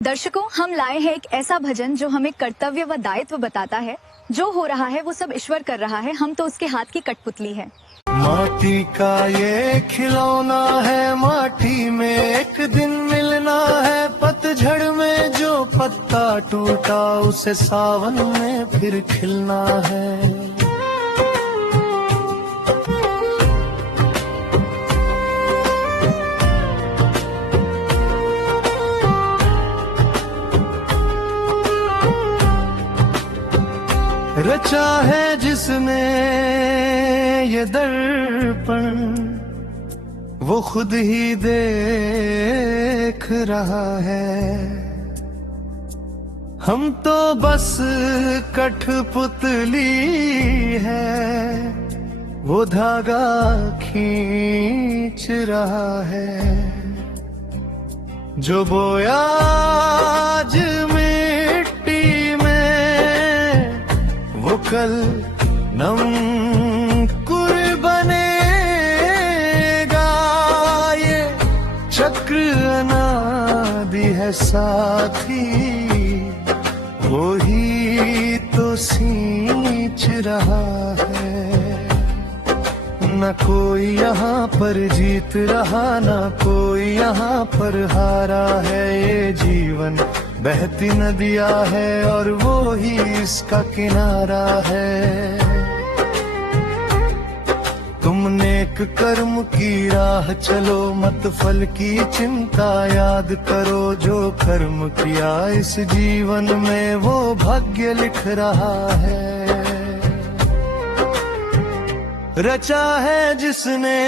दर्शकों, हम लाए हैं एक ऐसा भजन जो हमें कर्तव्य व दायित्व बताता है। जो हो रहा है वो सब ईश्वर कर रहा है, हम तो उसके हाथ की कठपुतली है। माटी का ये खिलौना है, माटी में एक दिन मिलना है। पतझड़ में जो पत्ता टूटा उसे सावन में फिर खिलना है। रचा है जिसने ये दर्पण, वो खुद ही देख रहा है। हम तो बस कठपुतली है, वो धागा खींच रहा है। जो बोया आज मिट्टी में, वो कल नमकुर बनेगा। ये चक्र अनादि है साथी, वो ही तो सींच रहा है। न कोई यहाँ पर जीत रहा, न कोई यहाँ पर हारा है। ये जीवन बहती नदिया है और वो ही इसका किनारा है। तुम नेक कर्म की राह चलो, मत फल की चिंता याद करो। जो कर्म किया इस जीवन में वो भाग्य लिख रहा है। रचा है जिसने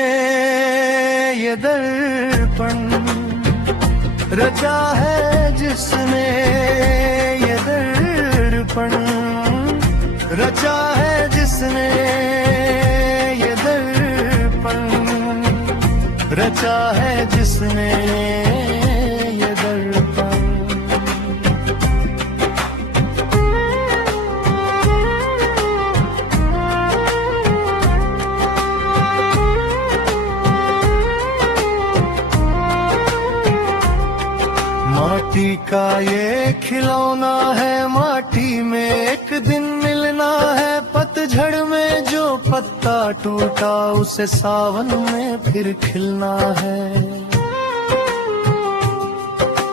ये दर्पण, रचा है जिसने ये दर्पण, रचा है जिसने ये दर्पण, रचा है जिसने ये दर्पण। माटी का ये खिलौना है, माटी में एक दिन मिलना है। पतझड़ में जो पत्ता टूटा उसे सावन में फिर खिलना है।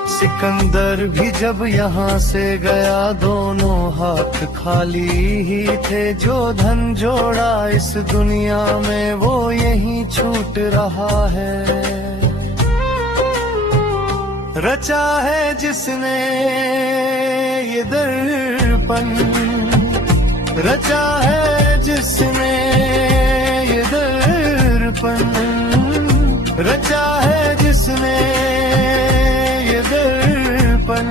सिकंदर भी जब यहाँ से गया, दोनों हाथ खाली ही थे। जो धन जोड़ा इस दुनिया में वो यहीं छूट रहा है। रचा है जिसने ये दर्पण, रचा है जिसने ये दर्पण, रचा है जिसने ये दर्पण,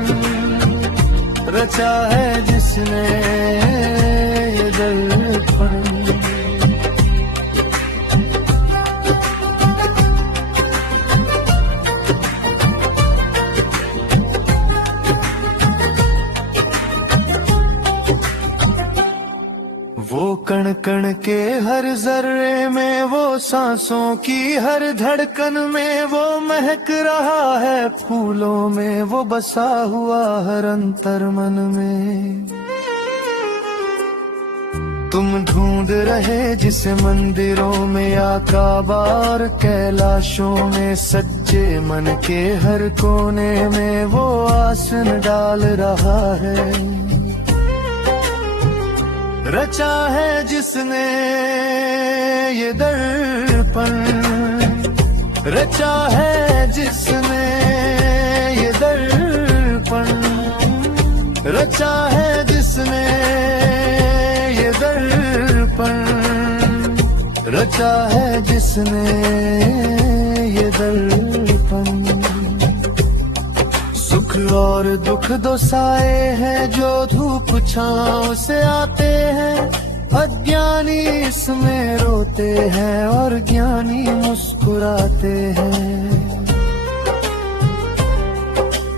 रचा है जिसने ये दर्पण। वो कण कण के हर जर्रे में, वो सांसों की हर धड़कन में, वो महक रहा है फूलों में, वो बसा हुआ हर अंतर मन में। तुम ढूंढ रहे जिसे मंदिरों में या काबा और कैलाशों में, सच्चे मन के हर कोने में वो आसन डाल रहा है। रचा है जिसने ये दर्पण, रचा है जिसने ये दर्पण, रचा है जिसने ये दर्पण, रचा है जिसने ये दर्पण। सुख और दुख दो साए हैं जो धूप छांव से आते हैं। अज्ञानी इसमें रोते हैं और ज्ञानी मुस्कुराते हैं।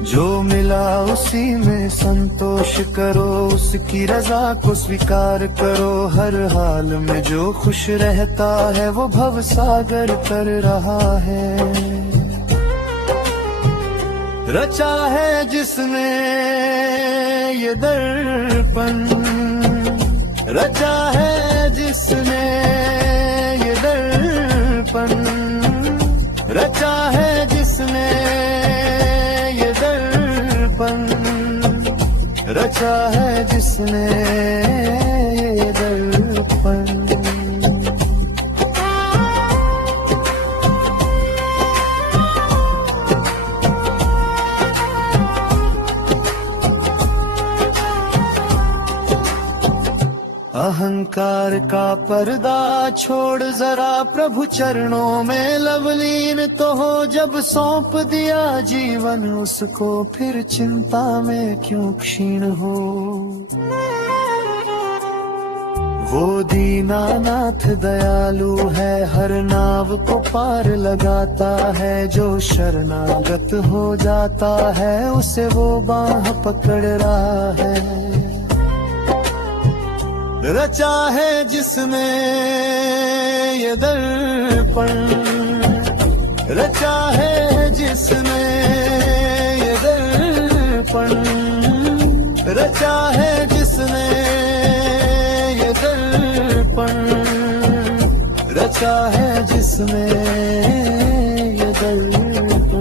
जो मिला उसी में संतोष करो, उसकी रजा को स्वीकार करो। हर हाल में जो खुश रहता है वो भव सागर कर रहा है। रचा है जिसने ये दर्पण, रचा है जिसने ये दर्पण, रचा है जिसने ये दर्पण, रचा है जिसने ये दर्पण। अहंकार का पर्दा छोड़ जरा प्रभु चरणों में लवलीन तो हो, जब सौंप दिया जीवन उसको फिर चिंता में क्यों क्षीण हो। वो दीनानाथ दयालु है, हर नाव को पार लगाता है, जो शरणागत हो जाता है उसे वो बाह पकड़ रहा है। रचा है जिसने ये दर्पण, रचा है जिसने ये दर्पण, रचा है जिसने ये दर्पण, रचा है जिसने ये दर्पण।